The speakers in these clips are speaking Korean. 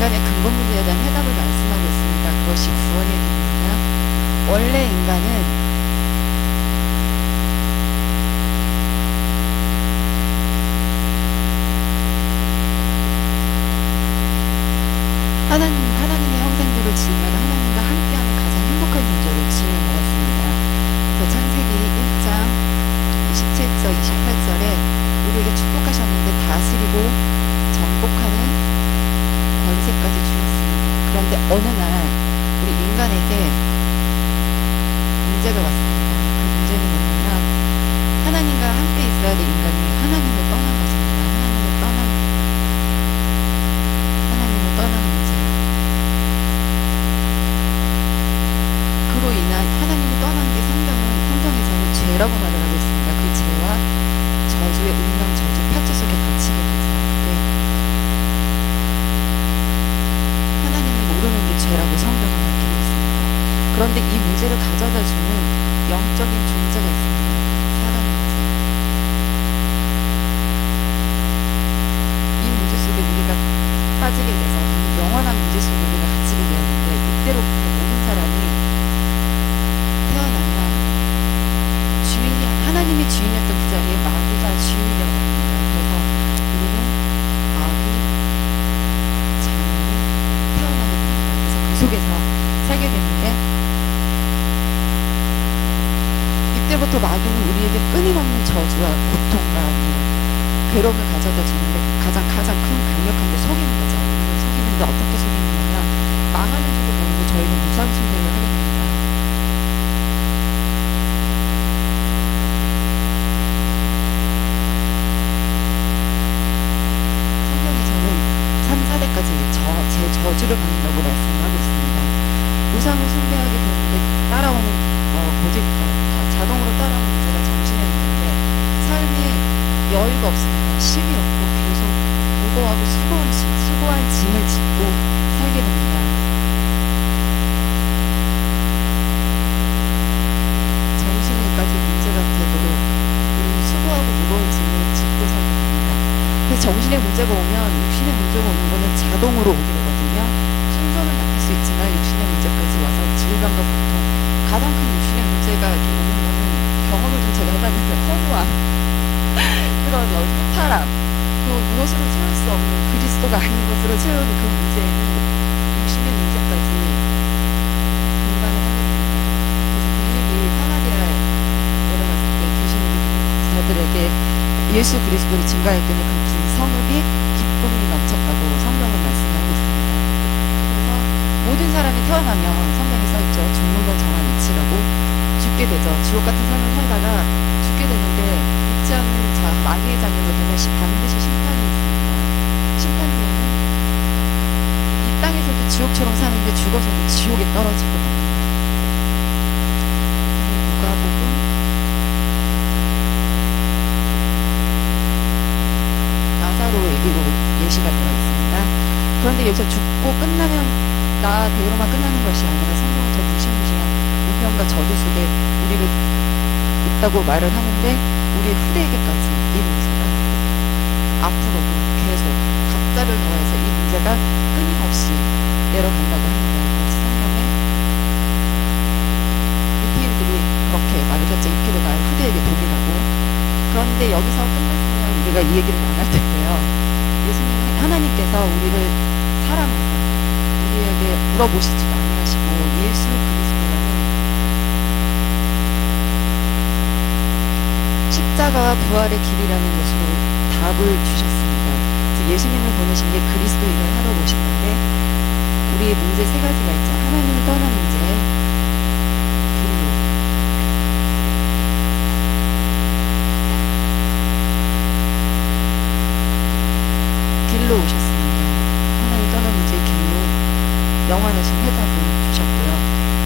인간의 근본 문제에 대한 해답을 말씀하고 있습니다. 그것이 구원의 길입니다. 원래 인간은 하나님의 형상대로 지음받아 하나님과 함께하는 가장 행복한 존재로 지음을 받았습니다. 그래서 창세기 1장 27절 28절에 우리에게 축복하셨는데 다스리고 정복하는 권세까지 주셨습니다. 그런데 어느 날 우리 인간에게 문제가 왔습니다. 그 문제는 뭐냐면 하나님과 함께 있어야 될 인간이 하나님을 떠난 것입니다. 하나님을 떠난 문제. 그로 인한 하나님을 떠난 게 성경에서는 죄라고 말을 하고 있습니다. 그 죄와 저주의 운명 저주 파츠 속에 갇히게 되죠. 하나님을 모르는 게 죄라고 성경은 밝히고 있습니다. 그런데 이 문제를 가져다 주는 영적인 존재가 있습니다. 사단의 문제. 이 문제 속에 우리가 빠지게 돼서 영원한 문제 속에 우리가 갇히게 되었는데 이때로부터 모든 사람이 태어나면 하나님이 주인이었던 그 자리에 마귀가 주인이 되어갑니다. 그래서 우리는 마귀, 자연이 태어나게 됩니다. 그래서 그 속에서 살게 되는데 이때부터 마귀는 우리에게 끊임없는 저주와 고통과 괴로움을 가져다 주는데 가장 큰 강력한 게 속이는 거죠. 우리를 속이는데 어떻게 속이느냐 망하는 줄도 모르고 저희는 무상 숭배를 하게 됩니다. 제 저주를 받는다고 말씀하고 있습니다. 우상을 숭배하게 되는데 따라오는 자동으로 따라오는 문제가 정신의 문제인데 삶에 여유가 없습니다. 쉼이 없고 계속 무거워하고 수고한 짐을 짓고 살게 됩니다. 정신에까지 문제가 되도록 우리는 수고하고 무거운 짐을 짓고 살게 됩니다. 그래서 정신의 문제가 오면 육신의 문제가 오는 거는 자동으로 오게 되거든요. 순서는 바뀔 수 있지만 육신의 문제까지 와서 질병과 고통, 가장 큰 육신의 문제가 이렇게 오는 거는 경험을 좀 제가 해봤는데 허무함, 그런 허탈함, 또 무엇으로 채울 수 없는 그리스도가 아닌 것으로 채우는 그 문제에는 육신의 문제까지 공감을 하게 됩니다. 그래서 빌립이 사마리아에 내려갔을 때 귀신이 기사들에게 예수 그리스도를 증가했더니 그 성읍이 기쁨이 넘쳤다고 성경은 말씀하고 있습니다. 그래서 모든 사람이 태어나면 성경에 써있죠. 죽는 건 정한 이치라고 죽게 되죠. 지옥 같은 삶을 살다가 죽게 되는데 믿지 않는 마귀의 자녀가 되면 반드시 심판이 있습니다. 심판 뒤에는 이 땅에서도 지옥처럼 사는데 죽어서도 지옥에 떨어지고 맙니다. 누가복음 5일로 예시가 되어 있습니다. 그런데 여기서 죽고 끝나면 나 대로만 끝나는 것이 아니라 성경은 더 무시무시한 운명과 저주 속에 우리를 있다고 말을 하는데 우리 후대에게까지 이 문제가 앞으로도 계속 각자를 더해서 이 문제가 끊임없이 내려간다고 합니다. 그래서 성경에 이피들이 그렇게 말을 했죠. 이피를 나의 후대에게 돌리라고. 그런데 여기서 끝났으면 우리가 이 얘기를 안 할 텐데요. 하나님께서 우리를 사랑해서 우리에게 물어보시지도 아니하시고 예수 그리스도라는 십자가와 부활의 길이라는 것으로 답을 주셨습니다. 예수님을 보내신 게 그리스도 일을 하러 오신 건데 우리의 문제 세 가지가 있죠. 하나님을 떠난 문제, 길로 오셨습니다. 하나님 떠난 문제의 길로 영원하신 해답을 주셨고요.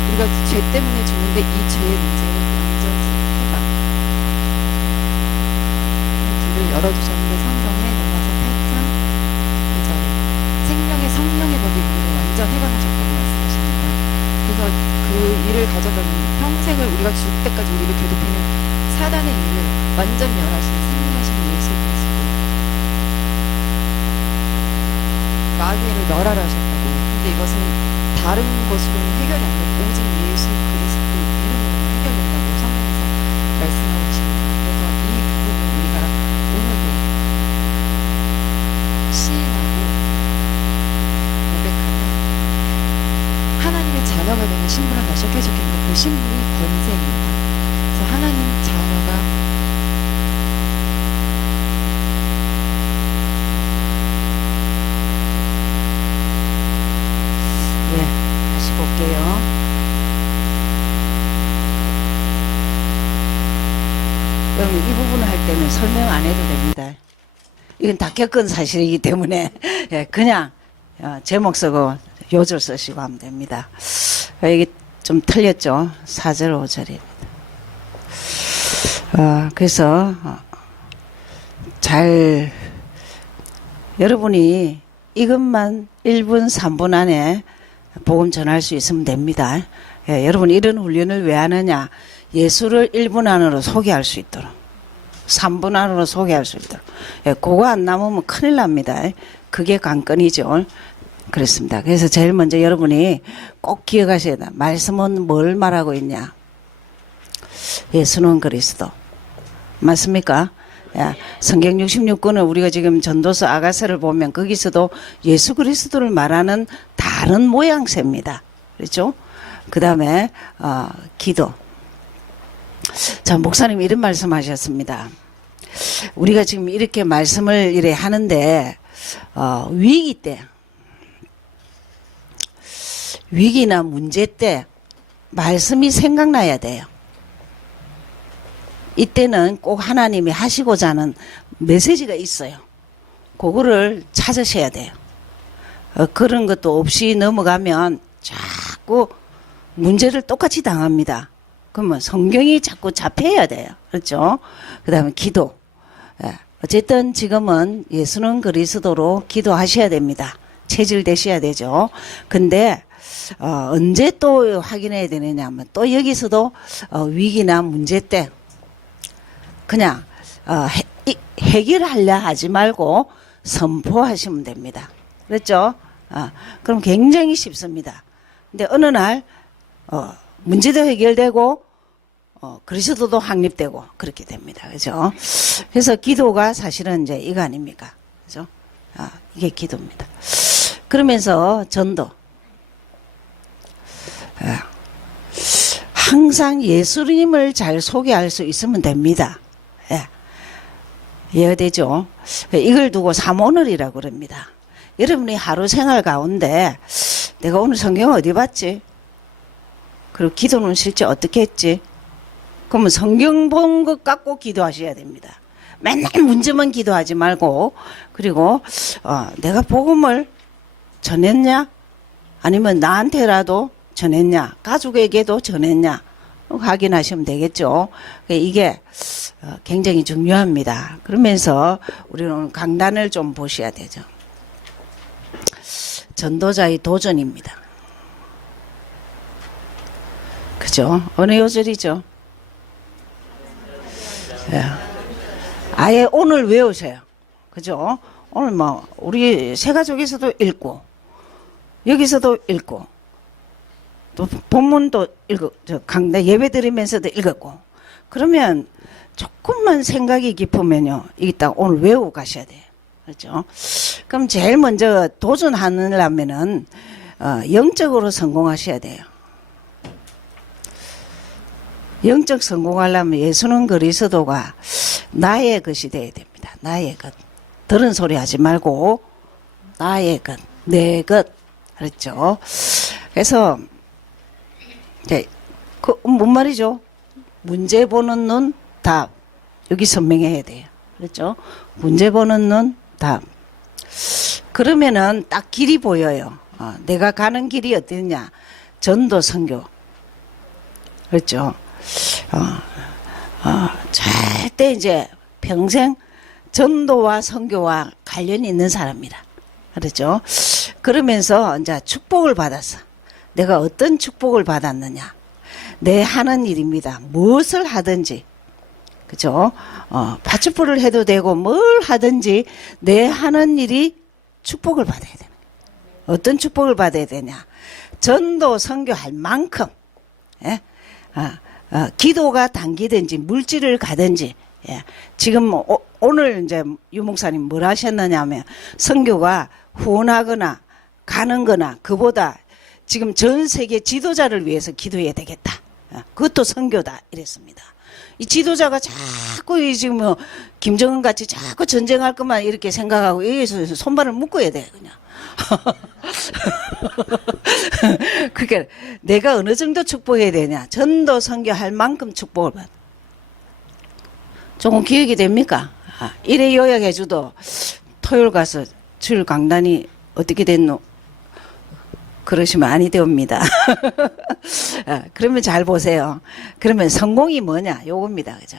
우리가 죄 때문에 죽는데 이 죄의 문제는 완전히 해방. 길을 열어주셨는데 성경에 넘어서 8장 2절에 생명의 성령의 법이 우리를 완전 해방하셨다고 말씀하십니다. 그래서 그 일을 가져가는 평생을 우리가 죽을 때까지 우리를 괴롭히는 사단의 일을 완전 멸하신 승리하신 예수 그리스도. 마귀를 멸하라 하셨다고. 근데 이것은 다른 것으로는 해결이 안 되고 오직 예수 그리스도 이름으로 해결된다고 성경에서 말씀하고 있습니다. 그래서 이 부분을 우리가 오늘도 시인하고 고백하면 하나님의 자녀가 되는 신분을 다시 켜졌겠는데 그 신분이 권세입니다. 그래서 하나님 자녀가 다시 볼게요. 여러분 이 부분을 할 때는 설명 안 해도 됩니다. 이건 다 겪은 사실이기 때문에 그냥 제목 쓰고 요절 쓰시고 하면 됩니다. 이게 좀 틀렸죠. 4절 5절입니다. 그래서 잘 여러분이 이것만 1분 3분 안에 복음 전할 수 있으면 됩니다. 여러분 이런 훈련을 왜 하느냐? 예수를 1분 안으로 소개할 수 있도록 3분 안으로 소개할 수 있도록 그거 안 남으면 큰일 납니다. 그게 관건이죠. 그렇습니다. 그래서 제일 먼저 여러분이 꼭 기억하셔야 돼요. 말씀은 뭘 말하고 있냐? 예수는 그리스도 맞습니까? 성경 66권은 우리가 지금 전도서 아가서를 보면 거기서도 예수 그리스도를 말하는 다른 모양새입니다. 그렇죠? 그 다음에 기도. 자, 목사님 이런 말씀하셨습니다. 우리가 지금 이렇게 말씀을 이래 하는데 위기 때 위기나 문제 때 말씀이 생각나야 돼요. 이때는 꼭 하나님이 하시고자 하는 메시지가 있어요. 그거를 찾으셔야 돼요. 그런 것도 없이 넘어가면 자꾸 문제를 똑같이 당합니다. 그러면 성경이 자꾸 잡혀야 돼요. 그렇죠? 그 다음에 기도. 어쨌든 지금은 예수는 그리스도로 기도하셔야 됩니다. 체질되셔야 되죠. 근데 언제 또 확인해야 되느냐 하면 또 여기서도 위기나 문제 때 그냥 해결하려 하지 말고 선포하시면 됩니다. 그렇죠? 그럼 굉장히 쉽습니다. 근데 어느 날 문제도 해결되고 그리스도도 확립되고 그렇게 됩니다. 그죠? 그래서 기도가 사실은 이제 이거 아닙니까? 그죠? 이게 기도입니다. 그러면서 전도. 항상 예수님을 잘 소개할 수 있으면 됩니다. 이해되죠? 이걸 두고 삼오늘이라고 그럽니다. 여러분이 하루 생활 가운데 내가 오늘 성경 어디 봤지? 그리고 기도는 실제 어떻게 했지? 그러면 성경 본 것 갖고 기도하셔야 됩니다. 맨날 문제만 기도하지 말고 그리고 내가 복음을 전했냐? 아니면 나한테라도 전했냐? 가족에게도 전했냐? 확인하시면 되겠죠. 이게 굉장히 중요합니다. 그러면서 우리는 오늘 강단을 좀 보셔야 되죠. 전도자의 도전입니다. 그죠? 어느 요절이죠? 아예 오늘 외우세요. 그죠? 오늘 뭐 우리 새가족에서도 읽고 여기서도 읽고 또 본문도 읽고 강단 예배 드리면서도 읽었고 그러면 조금만 생각이 깊으면요 이게 딱 오늘 외우고 가셔야 돼요. 그렇죠? 그럼 제일 먼저 도전하려면은 영적으로 성공하셔야 돼요. 영적 성공하려면 예수는 그리스도가 나의 것이 돼야 됩니다. 나의 것. 들은 소리 하지 말고 나의 것, 내 것. 그렇죠? 그래서 이제 뭔 말이죠? 문제 보는 눈, 답. 여기 선명해야 돼요. 그렇죠? 문제 보는 눈, 답. 그러면은 딱 길이 보여요. 내가 가는 길이 어디냐? 전도 선교. 그렇죠? 절대 이제 평생 전도와 선교와 관련이 있는 사람이라. 그렇죠? 그러면서 이제 축복을 받았어. 내가 어떤 축복을 받았느냐? 내 하는 일입니다. 무엇을 하든지. 그죠? 파출부를 해도 되고 뭘 하든지 내 하는 일이 축복을 받아야 되는 거예요. 어떤 축복을 받아야 되냐? 전도 선교할 만큼, 예? 기도가 당기든지 물질을 가든지, 예. 지금 오늘 이제 유 목사님 뭘 하셨느냐 하면 선교가 후원하거나 가는 거나 그보다 지금 전 세계 지도자를 위해서 기도해야 되겠다. 그것도 선교다. 이랬습니다. 이 지도자가 자꾸 지금 뭐 김정은 같이 자꾸 전쟁할 것만 이렇게 생각하고 여기서 손발을 묶어야 돼, 그냥. 그러니까 내가 어느 정도 축복해야 되냐. 전도 선교할 만큼 축복을 받아. 조금 기억이 됩니까? 이래 요약해 주도 토요일 가서 주일 강단이 어떻게 됐노? 그러시면 아니 되옵니다. 그러면 잘 보세요. 그러면 성공이 뭐냐? 요겁니다. 그죠?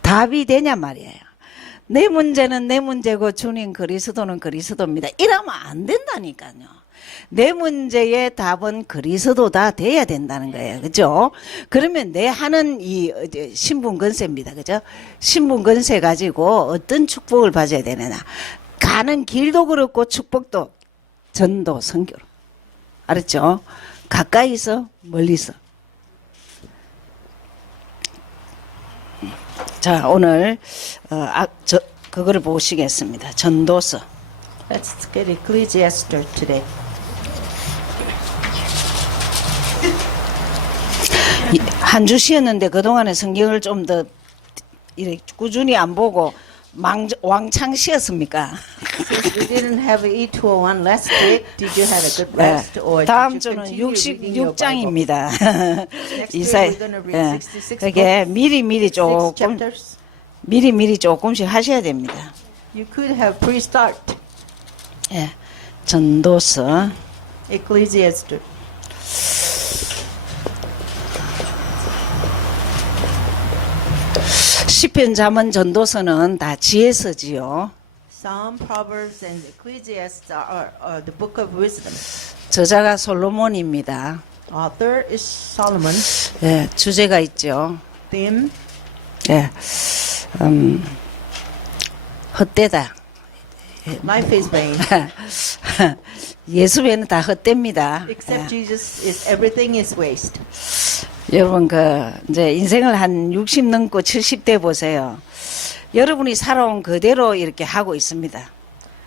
답이 되냐 말이에요. 내 문제는 내 문제고 주님 그리스도는 그리스도입니다. 이러면 안 된다니까요. 내 문제의 답은 그리스도다 돼야 된다는 거예요. 그죠? 그러면 내 하는 이 신분 건세입니다. 그죠? 신분 건세 가지고 어떤 축복을 받아야 되느냐. 가는 길도 그렇고 축복도 전도 선교로. 알았죠? 가까이서 멀리서. 자, 오늘 그거를 보시겠습니다. 전도서. Let's get Ecclesiastes today. 한 주 쉬었는데 그동안에 성경을 좀 더 꾸준히 안 보고 왕창 쉬었습니까? Since we didn't have an E201 last week, did you have a good rest or 다음 did you 주는 continue reading your Bible? 66장입니다. Next week we're going to read 66 그게 books, 미리 6 조금 chapters. 미리 조금씩 하셔야 됩니다. You could have pre-start 예. 전도서 Ecclesiastes. 시편 잠언 전도서는 다 지혜서지요. Psalm, Proverbs, and Ecclesiastes are the book of wisdom. 저자가 솔로몬입니다. Author is Solomon. 예, 주제가 있죠. Theme, 예. 헛되다. life is vain. 예수 외에는 다 헛됩니다. Except 예. Jesus, is everything is waste. 여러분 이제 인생을 한 60 넘고 70대 보세요. 여러분이 살아온 그대로 이렇게 하고 있습니다.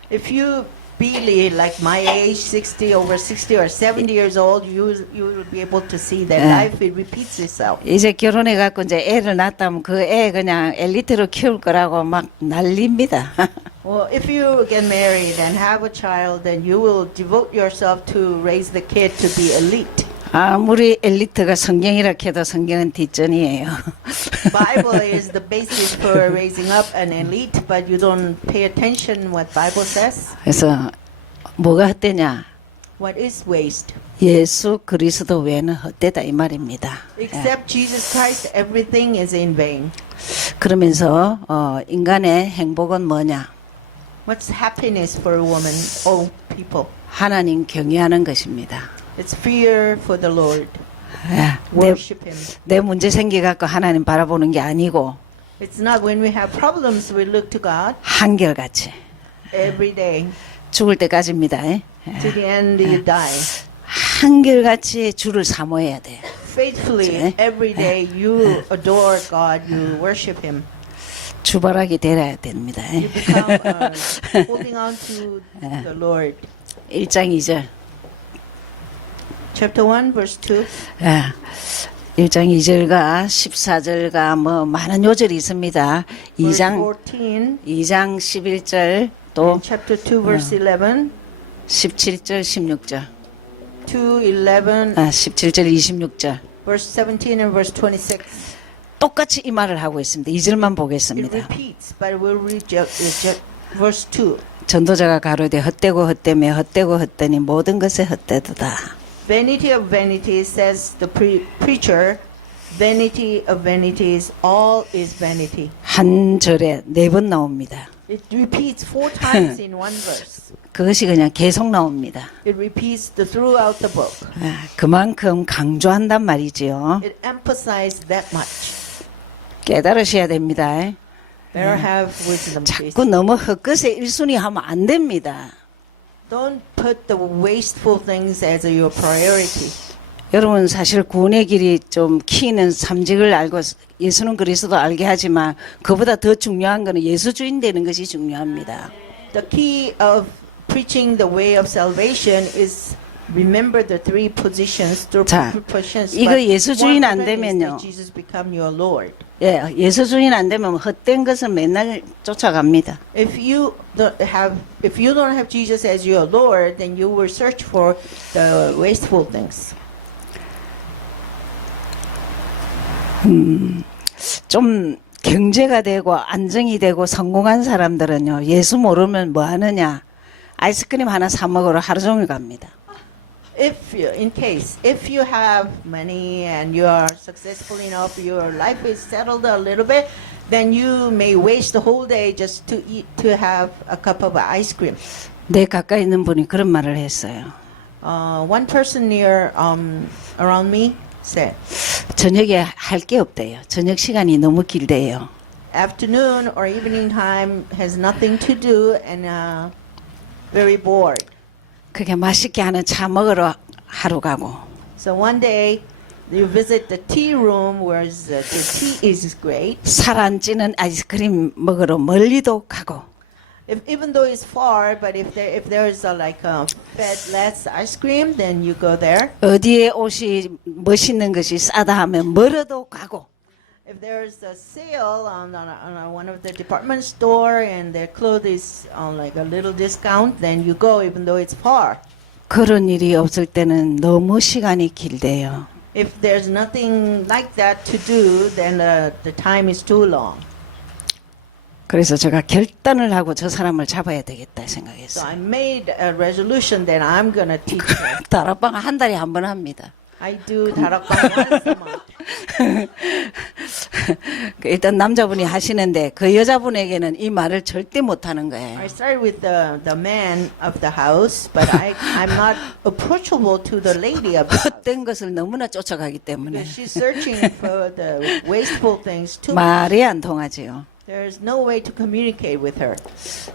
If you be like my age, 60, over 60 or 70 years old, you will be able to see that Yeah. life it repeats itself. 이제 결혼해 갖고 이제 애를 낳았다면 그 애 그냥 엘리트로 키울 거라고 막 난립니다. Well, if you get married and have a child, then you will devote yourself to raise the kid to be elite. 아무리 엘리트가 성경이라 해도 성경은 뒷전이에요. Bible is the basis for raising up an elite, but you don't pay attention what Bible says. 그래서 뭐가 헛되냐? What is waste? 예수 그리스도 외에는 헛되다 이 말입니다. 예. Except Jesus Christ, everything is in vain. 그러면서 인간의 행복은 뭐냐? What's happiness for a woman, all people? 하나님 경외하는 것입니다. It's fear for the Lord. 예. Worship Him. 내 문제 생겨갖고 하나님 바라보는 게 아니고 It's not when we have problems we look to God 한결같이 every day. 죽을 때까지입니다. 예. To the end you die. 한결같이 주를 사모해야 돼. Faithfully, every day you adore God, you worship Him. 주바라기 되어야 됩니다. You become holding on to the Lord. 1장 2절. Chapter 1, verse 2. 예. 1장 2절과 14절과 뭐 많은 요절이 있습니다. Verse 2장 14. 11절 또 And chapter 2, verse 11. 17절 16절. 2, 11, 17절 26절. verse 17 and verse 26. 똑같이 이 말을 하고 있습니다. 2절만 It 보겠습니다. repeats, but we'll read verse 2. 전도자가 가로되 헛되고 헛되며 헛되고 헛되니 모든 것에 헛되도다. Vanity of vanities, says the preacher. Vanity of vanities, all is vanity. 한 절에 4번 나옵니다. It repeats 4 times in one verse. 그것이 그냥 계속 나옵니다. It repeats throughout the book. 그만큼 강조한단 말이지요. It emphasizes that much. 깨달으셔야 됩니다. Better have wisdom, please. 자꾸 너무 헛것에 일순위 하면 안 됩니다. Don't put the wasteful things as your priority. 여러분 사실 구원의 길이 좀 키는 삼직을 알고 예수는 그리스도 알게 하지만 그보다 더 중요한 것은 예수주인 되는 것이 중요합니다. The key of preaching the way of salvation is remember the three positions, 자, positions. 이거 but 예수주인 one 안 of them is 되면요. that Jesus become your Lord. 예, 예수주인 안 되면 헛된 것을 맨날 쫓아갑니다. If you don't have Jesus as your Lord, then you will search for the wasteful things. 좀 경제가 되고 안정이 되고 성공한 사람들은요. 예수 모르면 뭐 하느냐. 아이스크림 하나 사 먹으러 하루 종일 갑니다. If you, in case, if you have money and you are successful enough, your life is settled a little bit, then you may waste the whole day just to eat, to have a cup of ice cream. 내 가까이 있는 분이 그런 말을 했어요. One person near around me said, 저녁에 할 게 없대요. 저녁 시간이 너무 길대요. afternoon or evening time has nothing to do and very bored. 그게 맛있게 하는 차 먹으러 하루 가고 So one day you visit the tea room where the tea is great. 살 안 찌는 아이스크림 먹으러 멀리도 가고 Even though it's far, but if there's like a fat less ice cream, then you go there. 어디에 옷이 멋있는 것이 싸다 하면 멀어도 가고 If there's a sale on one of the department store and their clothes is on like a little discount, then you go even though it's far. 그런 일이 없을 때는 너무 시간이 길대요. If there's nothing like that to do, then the time is too long. 그래서 제가 결단을 하고 저 사람을 잡아야 되겠다 So 생각했어요. I made a resolution that I'm gonna teach her. 다락방 한 달에 한 번 합니다. I do 다락방 once a month. 일단 남자분이 하시는데 그 여자분에게는 이 말을 절대 못하는 거예요. I started with the man of the house, but I'm not approachable to the lady of the house. 헛된 것을 너무나 쫓아가기 때문에 Because she's searching for the wasteful things too. 말이 안 통하지요. There's no way to communicate with her.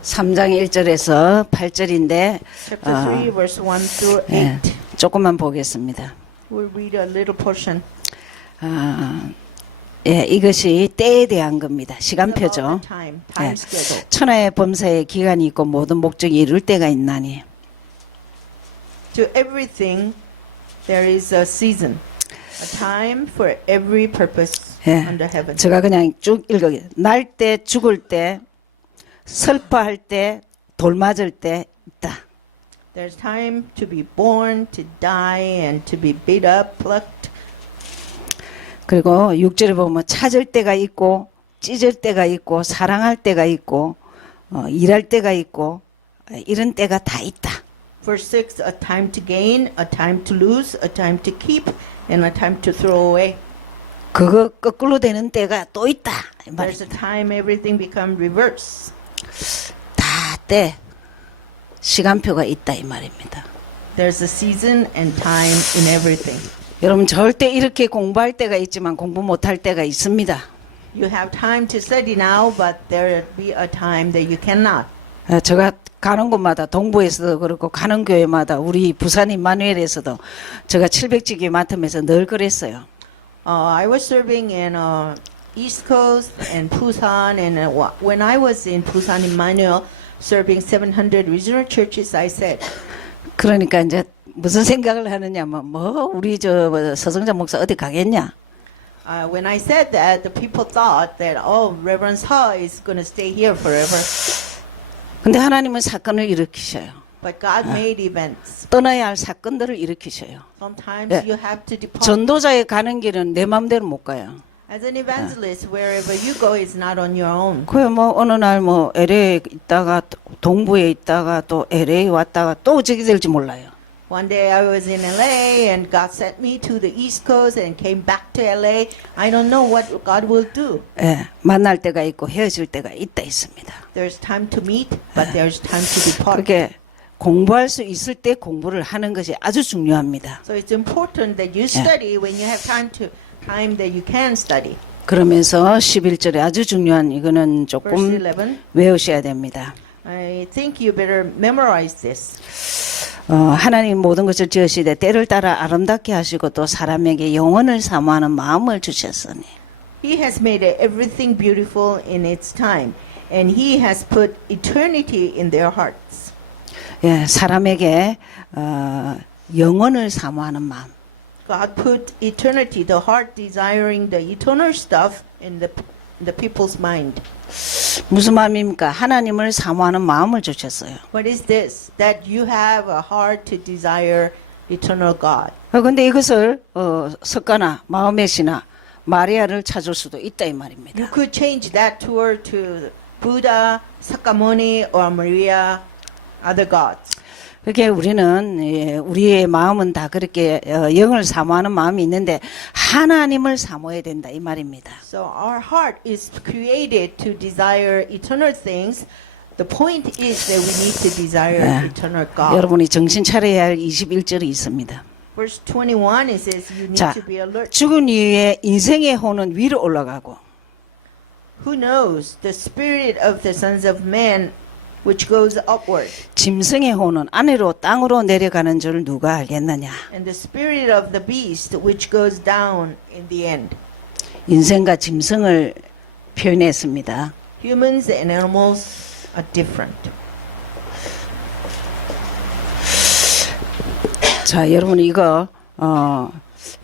3장 1절에서 8절인데 Chapter 3, verse 1 through 8. 예, 조금만 보겠습니다. We'll read a little portion. 예, 이것이 때에 대한 겁니다. About 시간표죠. the time 예. schedule. 천하의 범사에 기간이 있고 모든 목적이 이룰 때가 있나니 To everything, there is a season, a time for every purpose 예. under heaven. 제가 그냥 쭉 읽어요. 날 때, 죽을 때, 슬퍼할 때, 돌 맞을 때 있다. There's time to be born, to die, and to be beat up, plucked. 그리고 6절에 보면 찾을 때가 있고 찢을 때가 있고 사랑할 때가 있고 일할 때가 있고 이런 때가 다 있다. Verse 6, a time to gain, a time to lose, a time to keep, and a time to throw away. 그거 거꾸로 되는 때가 또 있다. 이 There's a 말입니다. time everything become reverse. 다 때 시간표가 있다 이 말입니다. There's a season and time in everything. 여러분 절대 이렇게 공부할 때가 있지만 공부 못할 때가 있습니다. You have time to study now, but there will be a time that you cannot. 제가 가는 곳마다 동부에서도 그렇고 가는 교회마다 우리 부산 임마누엘에서도 제가 700지기 맡으면서 늘 그랬어요. I was serving in East Coast and Busan, and when I was in Busan, Emmanuel, serving 700 regional churches, I said, 그러니까 이제 무슨 생각을 하느냐면 뭐 우리 저 서성자 목사 어디 가겠냐? when I said that, the people thought that, oh, Reverend Sa is going to stay here forever. 근데 하나님은 사건을 일으키셔요. But God made events. 떠나야 할 사건들을 일으키셔요. Sometimes 예. you have to depart. 전도자의 가는 길은 내 마음대로 못 가요. As an evangelist, wherever you go is not on your own. 그래 뭐 어느 날 뭐 LA 있다가 동부에 있다가 또 LA 왔다가 또 어떻게 될지 몰라요. One day I was in LA and God sent me to the East Coast and came back to LA. I don't know what God will do. 예, 만날 때가 있고 헤어질 때가 있다 있습니다. There's time to meet, but there's time to depart. 그렇게 공부할 수 있을 때 공부를 하는 것이 아주 중요합니다. So it's important that you study when you have time that you can study. 그러면서 11절에 아주 중요한 이거는 Verse 조금 11. 외우셔야 됩니다. I think you better memorize this. 하나님 모든 것을 지으시되 때를 따라 아름답게 하시고 또 사람에게 영혼을 사모하는 마음을 주셨으니 He has made everything beautiful in its time, and He has put eternity in their hearts. 예, 사람에게 영혼을 사모하는 마음. God put eternity, the heart desiring the eternal stuff in the people's mind. 무슨 마음입니까? 하나님을 사모하는 마음을 주셨어요. What is this? That you have a heart to desire eternal God. 근데 이것을 석가나 마호메시나 마리아를 찾을 수도 있다 이 You 말입니다. could change that word to Buddha, Sakyamuni, or Maria, other gods. 그렇게 우리는 우리의 마음은 다 그렇게 영을 사모하는 마음이 있는데 하나님을 사모해야 된다 이 말입니다. So our heart is created to desire eternal things. The point is that we need to desire eternal God. 여러분이 정신 차려야 할 21절이 있습니다. Verse 21 it says you need 자, to be alert. 죽은 이후에 인생의 혼은 위로 올라가고 Who knows the spirit of the sons of men which goes upward, 짐승의 혼은 아래로 땅으로 내려가는 줄 누가 알겠느냐. and the spirit of the beast which goes down in the end. 인생과 짐승을 표현했습니다. Humans and animals are different. 자, 여러분 이거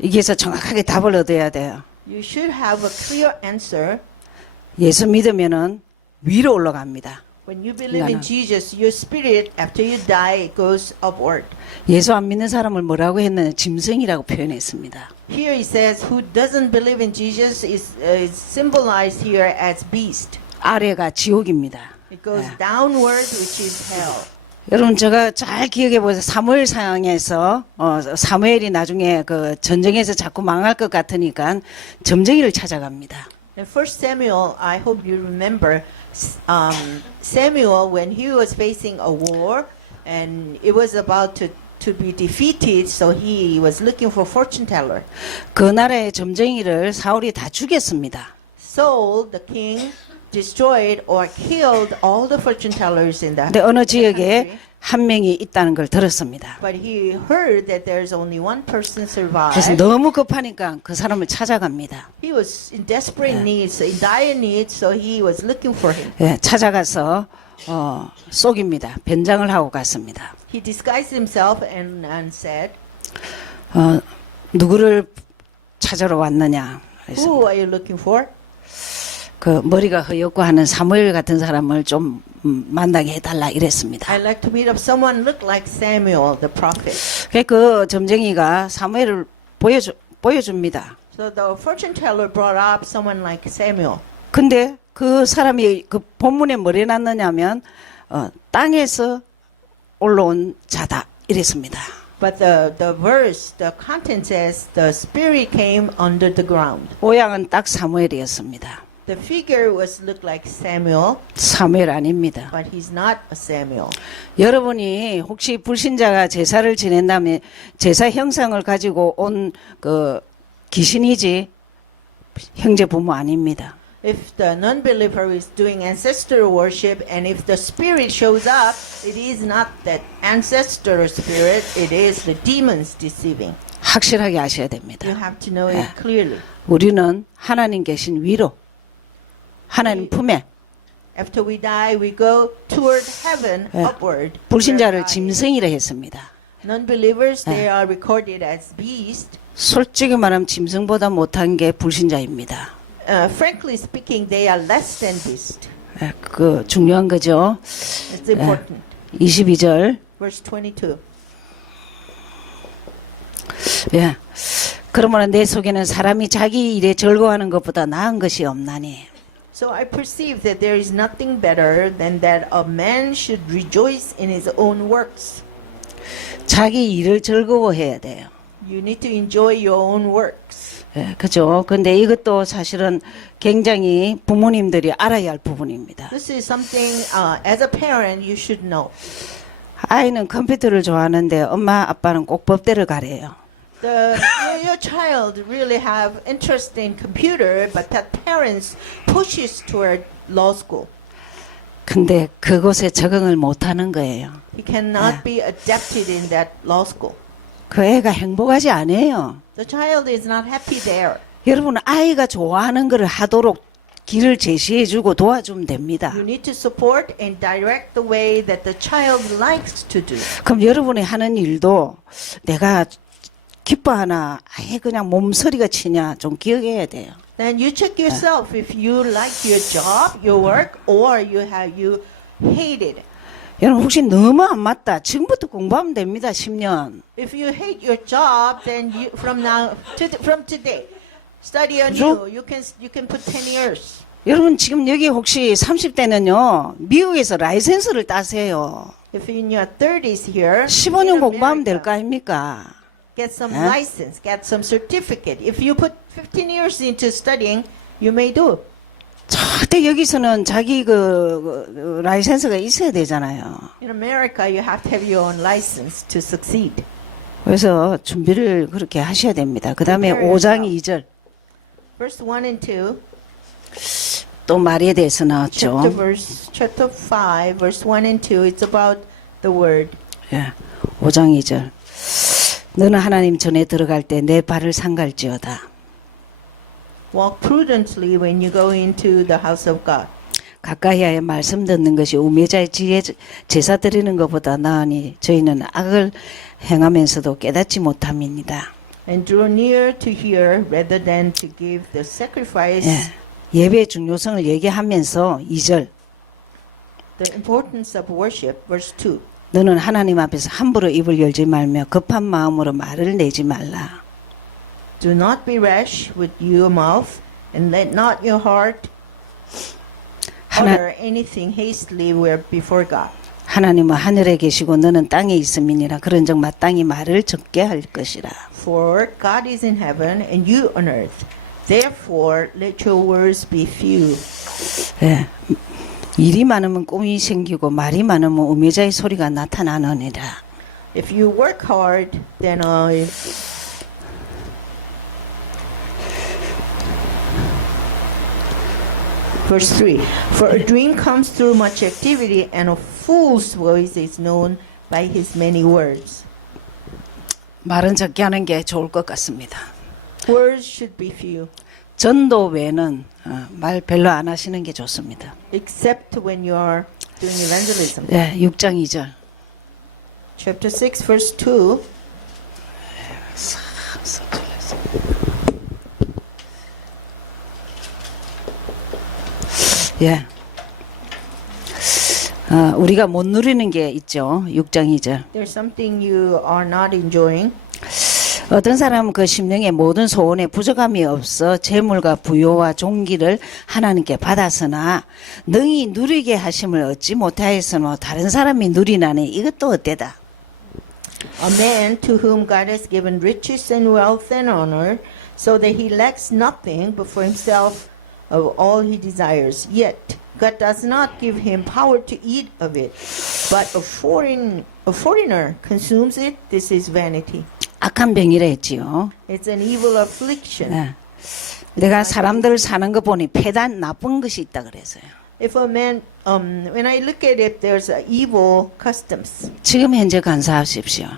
여기에서 정확하게 답을 얻어야 돼요. You should have a clear answer. 예수 믿으면은 위로 올라갑니다. When you believe in 이거는. Jesus, your spirit after you die goes upward. 예수 안 믿는 사람을 뭐라고 했느냐? 짐승이라고 표현했습니다. Here he says, who doesn't believe in Jesus is symbolized here as beast. 아래가 지옥입니다. It goes downward, which is hell. 여러분 제가 잘 기억해 보세요. 사무엘 상에서 사무엘이 나중에 그 전쟁에서 자꾸 망할 것 같으니까 점쟁이를 찾아갑니다. In 1 Samuel, I hope you remember, Samuel, when he was facing a war and it was about to be defeated, so he was looking for fortune teller. 그 나라의 점쟁이를 사울이 다 죽였습니다. Saul, the king, destroyed or killed all the fortune tellers in the 근데 어느 country. 지역에 한 명이 있다는 걸 들었습니다. But he heard that there's only one person 그래서 survived. 너무 급하니까 그 사람을 찾아갑니다. He was in desperate need, so in dire need, so he was looking for him. 예, 찾아가서 속입니다. 변장을 하고 갔습니다. He disguised himself and said, 누구를 찾으러 왔느냐? 그래서 who are you looking for? 그 머리가 허옇고 하는 사무엘 같은 사람을 좀 만나게 해달라 이랬습니다. I'd like to meet up someone look like Samuel, the prophet. 그 점쟁이가 사무엘을 보여줍니다. So the fortune teller brought up someone like Samuel. 근데 그 사람이 그 본문에 뭘 해놨느냐면 땅에서 올라온 자다 이랬습니다. But the verse, the content says the spirit came under the ground. 모양은 딱 사무엘이었습니다. The figure was looked like Samuel, 사무엘 아닙니다. but he's not a Samuel. 여러분이 혹시 불신자가 제사를 지낸다면 제사 형상을 가지고 온 그 귀신이지 형제 부모 아닙니다. If the non-believer is doing ancestor worship and if the spirit shows up, it is not that ancestor spirit, it is the demons deceiving. 확실하게 아셔야 You 됩니다. have to know it clearly. 우리는 하나님 계신 위로 하나님 품에 After we die, we go toward heaven, 예. upward. 불신자를 짐승이라 했습니다. Non-believers, they are recorded as beast. 솔직히 말하면 짐승보다 못한 게 불신자입니다. Frankly speaking, they are less than beast. 그 중요한 거죠. It's important. 22절. Verse 22. 예. 그러므로 내 속에는 사람이 자기 일에 즐거워하는 것보다 나은 것이 없나니. So I perceive that there is nothing better than that a man should rejoice in his own works. 자기 일을 즐거워해야 돼요. You need to enjoy your own works. 예, 그죠. 근데 이것도 사실은 굉장히 부모님들이 알아야 할 부분입니다. This is something, as a parent, you should know. 아이는 컴퓨터를 좋아하는데 엄마 아빠는 꼭 법대를 가래요. Your child really have interest in computer, but that parents pushes toward law school. 근데 그곳에 적응을 못하는 거예요. He cannot be adapted in that law school. 그 애가 행복하지 않아요. The child is not happy there. 여러분 아이가 좋아하는 것을 하도록 길을 제시해주고 도와주면 됩니다. You need to support and direct the way that the child likes to do. 그럼 여러분이 하는 일도 내가 기뻐하나 아예 그냥 몸서리가 치냐 좀 기억해야 돼요. Then you check yourself if you like your job, your work, or you hate it. 여러분 혹시 너무 안 맞다. 지금부터 공부하면 됩니다. 10년. If you hate your job, then you, from today, study 그죠? anew. You can put 10 years. 여러분 지금 여기 혹시 30대는요. 미국에서 라이센스를 따세요. If in your 30s here, 15년 in 공부하면 될 America, 거 아닙니까? get some 예? license, get some certificate. If you put 15 years into studying, you may do. 절대 여기서는 자기 그 라이센스가 있어야 되잖아요. In America, you have to have your own license to succeed. 그래서 준비를 그렇게 하셔야 됩니다. 그 다음에 Prepare 5장 2절 Verse 1 and 2, 또 말에 대해서 나왔죠. chapter 5, verse 1 and 2, it's about the word. 예, 5장 2절 너는 하나님 전에 들어갈 때 내 발을 삼갈지어다. Walk prudently when you go into the house of God. 가까이하여 말씀 듣는 것이 우매자의 지혜 제사 드리는 것보다 나으니 저희는 악을 행하면서도 깨닫지 못함입니다. And draw near to hear rather than to give the sacrifice. 예, 예배의 중요성을 얘기하면서 2절 The importance of worship, verse 2. 너는 하나님 앞에서 함부로 입을 열지 말며 급한 마음으로 말을 내지 말라. Do not be rash with your mouth, and let not your heart utter anything hastily before God. 하나님은 하늘에 계시고 너는 땅에 있음이니라 그런즉 마땅히 말을 적게 할 것이라. For God is in heaven, and you on earth. Therefore, let your words be few. 예, 일이 많으면 꿈이 생기고 말이 많으면 우매자의 소리가 나타나느니라. If you work hard, then Verse 3. For a dream comes through much activity, and a fool's voice is known by his many words. 말은 적게 하는 게 좋을 것 같습니다. Words should be few, 전도 외에는 말 별로 안 하시는 게 좋습니다. except when you are doing evangelism. 예, 6장 2절. Chapter 6, verse 2. 예. 우리가 못 누리는 게 있죠. 6장 2절. There's something you are not enjoying. 어떤 사람은 그 심령의 모든 소원에 부족함이 없어 재물과 부요와 종기를 하나님께 받았으나 능히 누리게 하심을 얻지 못하였으므로 다른 사람이 누리나니 이것도 어때다. A man to whom God has given riches and wealth and honor, so that he lacks nothing but for himself of all he desires. Yet God does not give him power to eat of it, but a foreigner consumes it. This is vanity. 악한 병이라 했지요. It's an evil affliction. 예. 내가 사람들 사는 거 보니 패단 나쁜 것이 있다 그래서요. If a man, when I look at it, there's evil customs. 지금 현재 감사하십시오.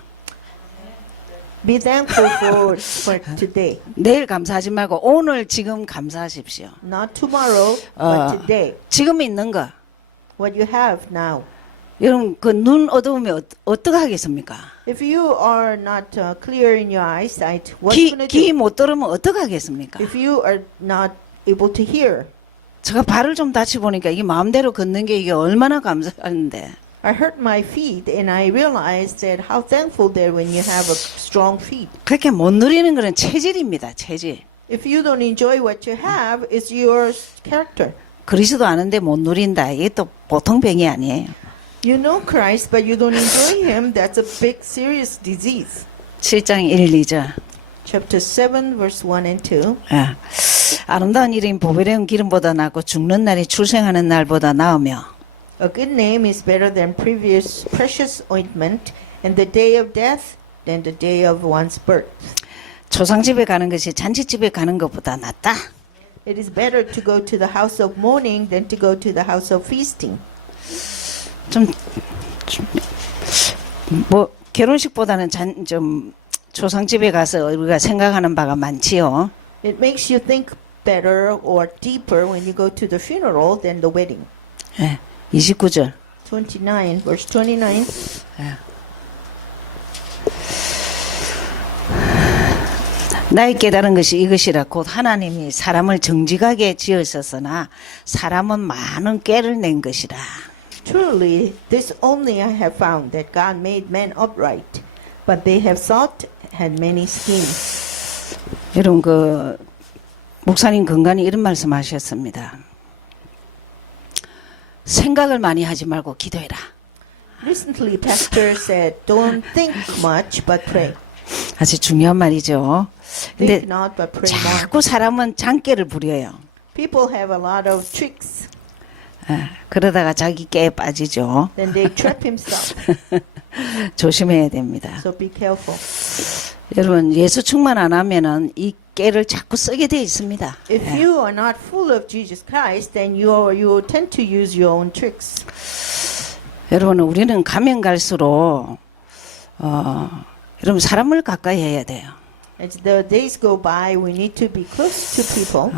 Be thankful for today, 내일 감사하지 말고 오늘 지금 감사하십시오. not tomorrow, but today. 지금 있는 거. What you have now. 여러분 그 눈 어두우면 어떻게 하겠습니까? If you are not clear in your eyesight, what are you going to 귀 do? 못 들으면 어떻게 하겠습니까? If you are not able to hear. 제가 발을 좀 다치 보니까 이게 마음대로 걷는 게 이게 얼마나 감사한데. I hurt my feet and I realized that how thankful that when you have a strong feet. 그렇게 못 누리는 것은 체질입니다. 체질. If you don't enjoy what you have, it's your character. 그리스도 아는데 못 누린다. 이게 또 보통 병이 아니에요. You know Christ, but you don't enjoy Him. That's a big, serious disease. 7장 1, 2절. Chapter 7, verse 1 and 2. 예. 아름다운 이름이 보배로운 기름보다 낫고 죽는 날이 출생하는 날보다 나으며 A good name is better than precious ointment, and the day of death than the day of one's birth. 조상집에 가는 것이 잔치집에 가는 것보다 낫다. It is better to go to the house of mourning than to go to the house of feasting. 뭐 결혼식보다는 좀 조상집에 가서 우리가 생각하는 바가 많지요. It makes you think better or deeper when you go to the funeral than the wedding. 예, 29절. 29, verse 29. 나의 깨달은 것이 이것이라 곧 하나님이 사람을 정직하게 지으셨으나 사람은 많은 꾀를 낸 것이라. Truly, this only I have found, that God made men upright, but they have sought, had many schemes. 여러분 그 목사님 건강히 이런 말씀하셨습니다. 생각을 많이 하지 말고 기도해라. Recently, pastor said, don't think much, but pray. 아주 중요한 말이죠. 근데 Think not, but pray more. 자꾸 사람은 장깨를 부려요. People have a lot of tricks. 그러다가 자기 깨에 빠지죠. Then they trap himself. 조심해야 됩니다. So be careful. 여러분 예수 충만 안 하면은 이 깨를 자꾸 쓰게 돼 있습니다. If you are not full of Jesus Christ, then you tend to use your own tricks. 여러분 우리는 가면 갈수록 여러분 사람을 가까이 해야 돼요. As the days go by, we need to be close to people.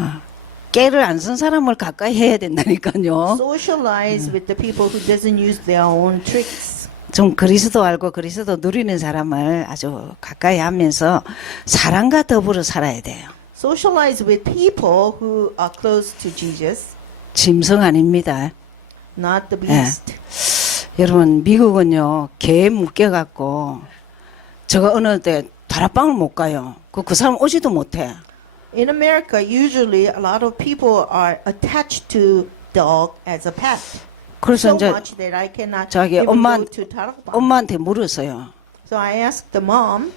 깨를 안 쓴 사람을 가까이 해야 된다니까요. Socialize with the people who doesn't use their own tricks. 좀 그리스도 알고 그리스도 누리는 사람을 아주 가까이 하면서 사랑과 더불어 살아야 돼요. Socialize with people who are close to Jesus, 짐승 아닙니다. not the beast. 여러분 미국은요 개에 묶여갖고 저거 어느 때 다락방을 못 가요. 그 사람 오지도 못해. In America, usually a lot of people are attached to dog as a pet. 그래서 So 이제 much that I cannot 자기 even 엄마 go to 다락방. 엄마한테 물었어요. So I asked the mom,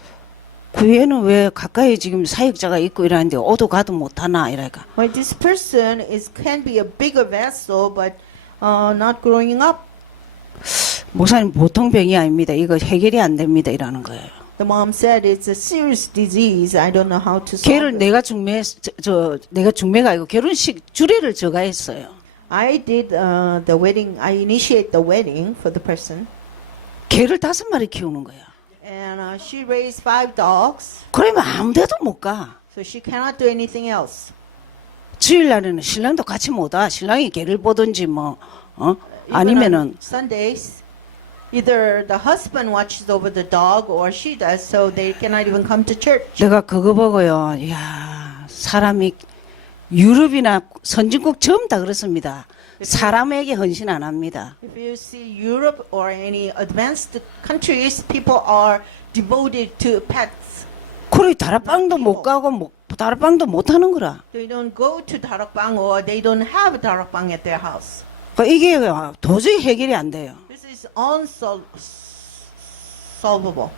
그 애는 왜 가까이 지금 사역자가 있고 이러는데 오도 가도 못하나 이러니까 well, this person can be a bigger vessel, but not growing up. 목사님 보통 병이 아닙니다. 이거 해결이 안 됩니다. 이라는 거예요. The mom said it's a serious disease. I don't know how to solve 걔를 it. 내가 내가 중매가 아니고 결혼식 주례를 제가 했어요. I did the wedding. I initiate the wedding for the person, 개를 5마리 키우는 거야. and she raised 5 dogs, 그러면 아무데도 못 가. so she cannot do anything else. 주일날에는 신랑도 같이 못 와. 신랑이 개를 보든지 뭐 Even 아니면은 on Sundays, either the husband watches over the dog or she does, so they cannot even come to church. 내가 그거 보고요. 이야 사람이 유럽이나 선진국 전부 다 그렇습니다. 사람에게 헌신 안 합니다. If you see Europe or any advanced countries, people are devoted to pets. 그래 다락방도 못 가고 다락방도 못 하는 거라. They don't go to darakbang or they don't have darakbang at their house. 그러니까 이게 도저히 해결이 안 돼요. This is unsolvable.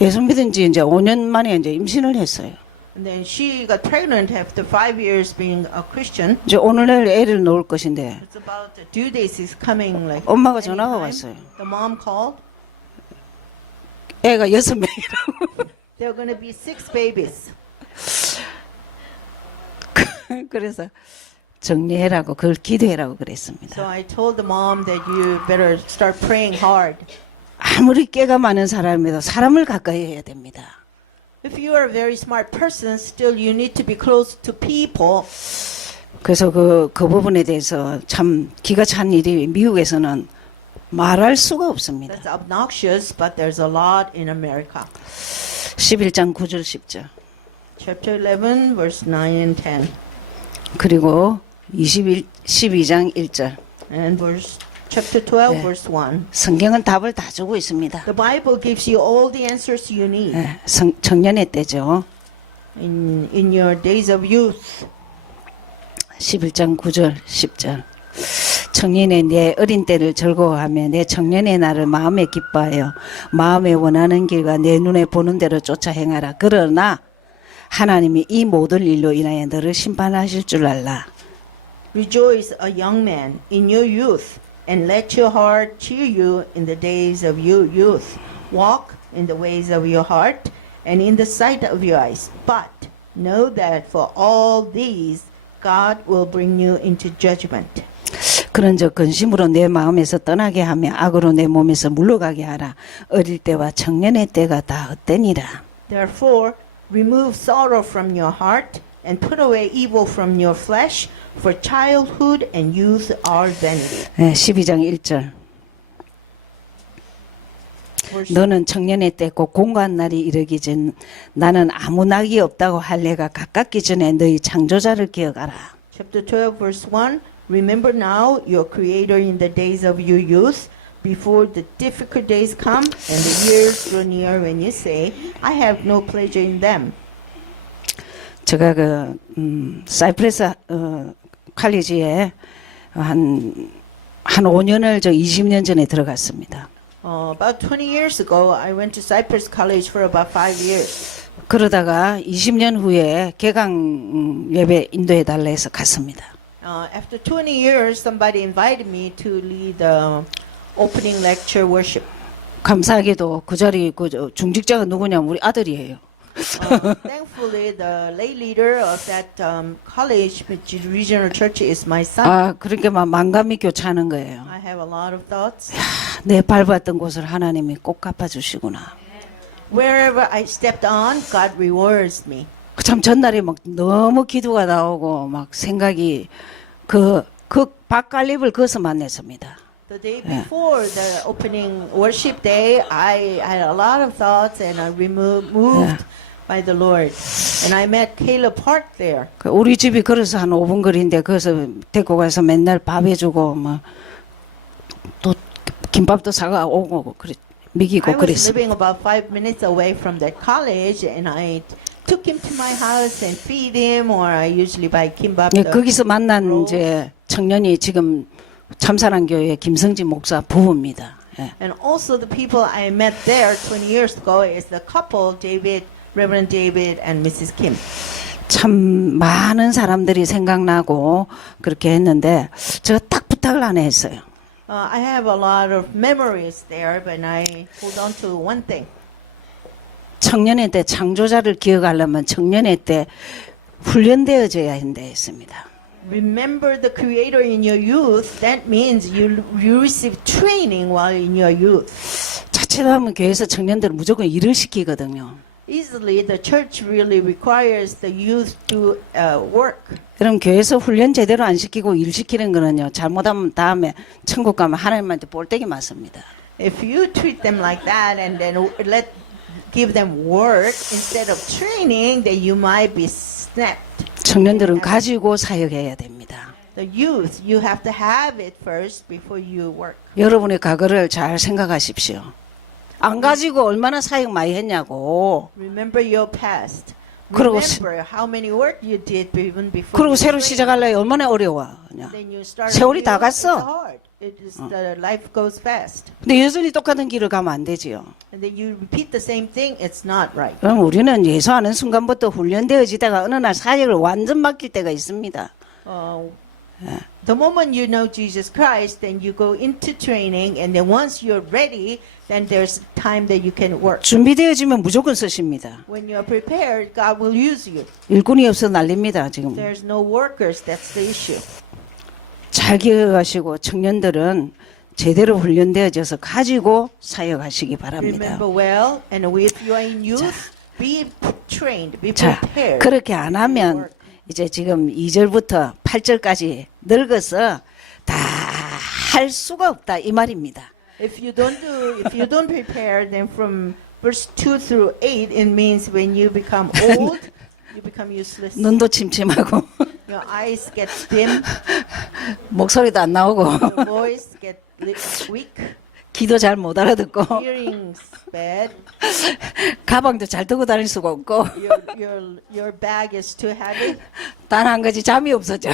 예수 믿은 지 이제 5년 만에 이제 임신을 했어요. And then she got pregnant after 5 years being a Christian. 이제 오늘날 애를 놓을 것인데 It's about the due dates is coming like. 엄마가 전화가 anytime. 왔어요. The mom called. 애가 6명이라고. There are going to be 6 babies. 그래서 정리해라고 그걸 기도해라고 So 그랬습니다. I told the mom that you better start praying hard. 아무리 깨가 많은 사람이라도 사람을 가까이 해야 됩니다. If you are a very smart person, still you need to be close to people. 그래서 그 부분에 대해서 참 기가 찬 일이 미국에서는 말할 수가 없습니다. That's obnoxious, but there's a lot in America. 11장 9절 10절 Chapter 11, verse 9 and 10. 그리고 12장 1절 And chapter 12, 네. verse 1. 성경은 답을 다 주고 있습니다. The Bible gives you all the answers you need 청년의 때죠. in your days of youth. 11장 9절 10절 청년의 내 어린 때를 즐거워하며 내 청년의 날을 마음에 기뻐하여 마음에 원하는 길과 내 눈에 보는 대로 쫓아 행하라. 그러나 하나님이 이 모든 일로 인하여 너를 심판하실 줄 알라. Rejoice, a young man, in your youth, and let your heart cheer you in the days of your youth. Walk in the ways of your heart and in the sight of your eyes. But know that for all these, God will bring you into judgment. 그런즉 근심으로 내 마음에서 떠나게 하며 악으로 내 몸에서 물러가게 하라. 어릴 때와 청년의 때가 다 헛되니라. Therefore, remove sorrow from your heart and put away evil from your flesh, for childhood and youth are vanity. 12장 1절. Verse 너는 청년의 때 곧 공고한 날이 이르기 전 나는 아무 낙이 없다고 할 내가 가깝기 전에 너희 창조자를 기억하라. Chapter 12, verse 1. Remember now your Creator in the days of your youth, before the difficult days come and the years draw near when you say, I have no pleasure in them. 제가 사이프러스 칼리지에 한 5년을 20년 전에 들어갔습니다. About 20 years ago, I went to Cypress College for about 5 years. 그러다가 20년 후에 개강 예배 인도해 달라 해서 갔습니다. After 20 years, somebody invited me to lead the opening lecture worship. 감사하게도 그 자리 중직자가 누구냐면 우리 아들이에요. Thankfully, the lay leader of that college, which is regional church, is my son. 아, 그러니까 막 만감이 교차하는 거예요. I have a lot of thoughts. 내 밟았던 곳을 하나님이 꼭 갚아주시구나. Wherever I stepped on, God rewards me. 참 전날에 막 너무 기도가 나오고 막 생각이 그 박갈립을 거기서 만났습니다. The day before the opening worship day, I had a lot of thoughts and I moved by the Lord. And I met Caleb Hart there. 우리 집이 걸어서 한 5분 거리인데 거기서 데리고 가서 맨날 밥 해주고 막 또 김밥도 사가 오고 그래 먹이고 I was 그랬어. living about 5 minutes away from that college, and I took him to my house and feed him, or I usually buy kimbap. 예, 거기서 만난 rolls. 이제 청년이 지금 참사랑 교회 김성진 목사 부부입니다. 예. And also the people I met there 20 years ago is the couple, Reverend David and Mrs. Kim. 참 많은 사람들이 생각나고 그렇게 했는데 제가 딱 부탁을 하나 했어요. I have a lot of memories there, but I hold on to one thing. 청년의 때 창조자를 기억하려면 청년의 때 훈련되어져야 한다 했습니다. Remember the Creator in your youth. That means you receive training while in your youth. 자칫하면 교회에서 청년들은 무조건 일을 시키거든요. Easily, the church really requires the youth to work. 그럼 교회에서 훈련 제대로 안 시키고 일 시키는 거는요. 잘못하면 다음에 천국 가면 하나님한테 볼때기 맞습니다. If you treat them like that and then give them work instead of training, then you might be snapped. 청년들은 가지고 사역해야 됩니다. The youth, you have to have it first before you work. 여러분의 과거를 잘 생각하십시오. 안 가지고 얼마나 사역 많이 했냐고. Remember your past. 그리고 Remember how many work you did even before. 그리고 you 새로 trained. 시작하려면 얼마나 어려워. 그냥. Then you start 세월이 new, 다 it's 갔어. hard. It is the life goes fast. 근데 여전히 똑같은 길을 가면 안 되지요. And then you repeat the same thing, it's not right. 그럼 우리는 예수하는 순간부터 훈련되어지다가 어느 날 사역을 완전 맡길 때가 있습니다. The moment you know Jesus Christ, then you go into training, and then once you're ready, then there's time that you can work. 준비되어지면 무조건 쓰십니다. When you're prepared, God will use you. 일꾼이 없어 난립니다. 지금. There's no workers, that's the issue. 잘 기억하시고 청년들은 제대로 훈련되어져서 가지고 사역하시기 바랍니다. Remember well, and if you are in youth, be trained, be 자, prepared. 그렇게 안 하면 이제 지금 2절부터 8절까지 늙어서 다 할 수가 없다 이 말입니다. If you don't prepare, then from verse 2 through 8, it means when you become old, you become useless. 눈도 침침하고 Your eyes get dim, 목소리도 안 나오고 your voice get weak, 기도 잘 못 알아듣고 hearing's bad, 가방도 잘 들고 다닐 수가 없고 your bag is too heavy. 단 한 가지 잠이 없어져.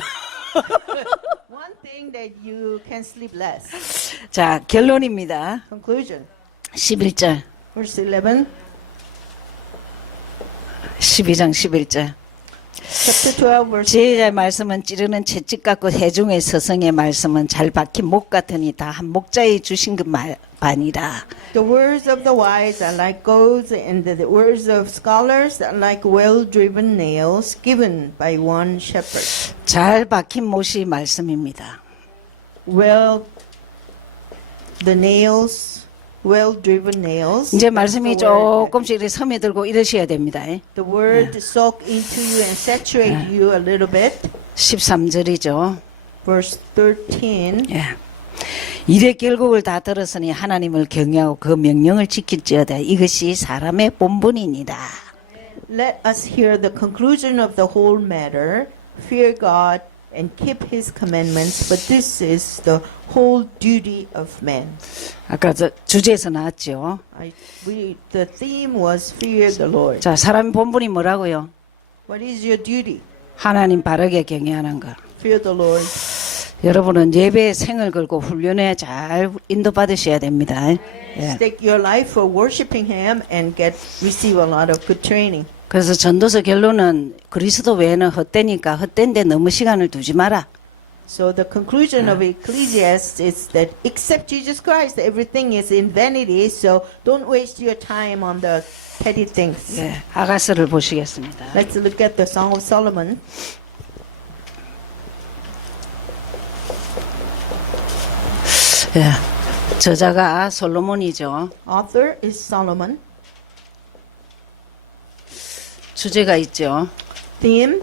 One thing that you can sleep less. 자, 결론입니다. Conclusion. 11절, Verse 11, 12장 11절. chapter 12, verse 지혜자의 말씀은 찌르는 채찍 같고 해중의 서성의 말씀은 잘 박힌 목 같으니 다 한 목자에 주신 그 반이라. The words of the wise are like goads, and the words of scholars are like well-driven nails given by one shepherd. 잘 박힌 못이 말씀입니다. the nails, well-driven nails. 이제 That's 말씀이 the word. 조금씩 이렇게 섬에 들고 이러셔야 됩니다. The word soak into you and saturate you a little bit. 13절이죠. Verse 13. 예. 일의 결국을 다 들었으니 하나님을 경외하고 그 명령을 지킬지어다. 이것이 사람의 본분이니라. Let us hear the conclusion of the whole matter. Fear God and keep His commandments, but this is the whole duty of man. 아까 저 주제에서 나왔죠. The theme was fear the Lord. 자, 사람의 본분이 뭐라고요? What is your duty? 하나님 바르게 경외하는 것. Fear the Lord. 여러분은 예배에 생을 걸고 훈련에 잘 인도받으셔야 됩니다. 예. Stake your life for worshiping Him and receive a lot of good training. 그래서 전도서 결론은 그리스도 외에는 헛되니까 헛된데 너무 시간을 두지 마라. So the conclusion of Ecclesiastes is that except Jesus Christ, everything is in vanity. So don't waste your time on the petty things. 예, 아가스를 보시겠습니다. Let's look at the Song of Solomon. 예, 저자가 솔로몬이죠. Author is Solomon. 주제가 있죠. Theme,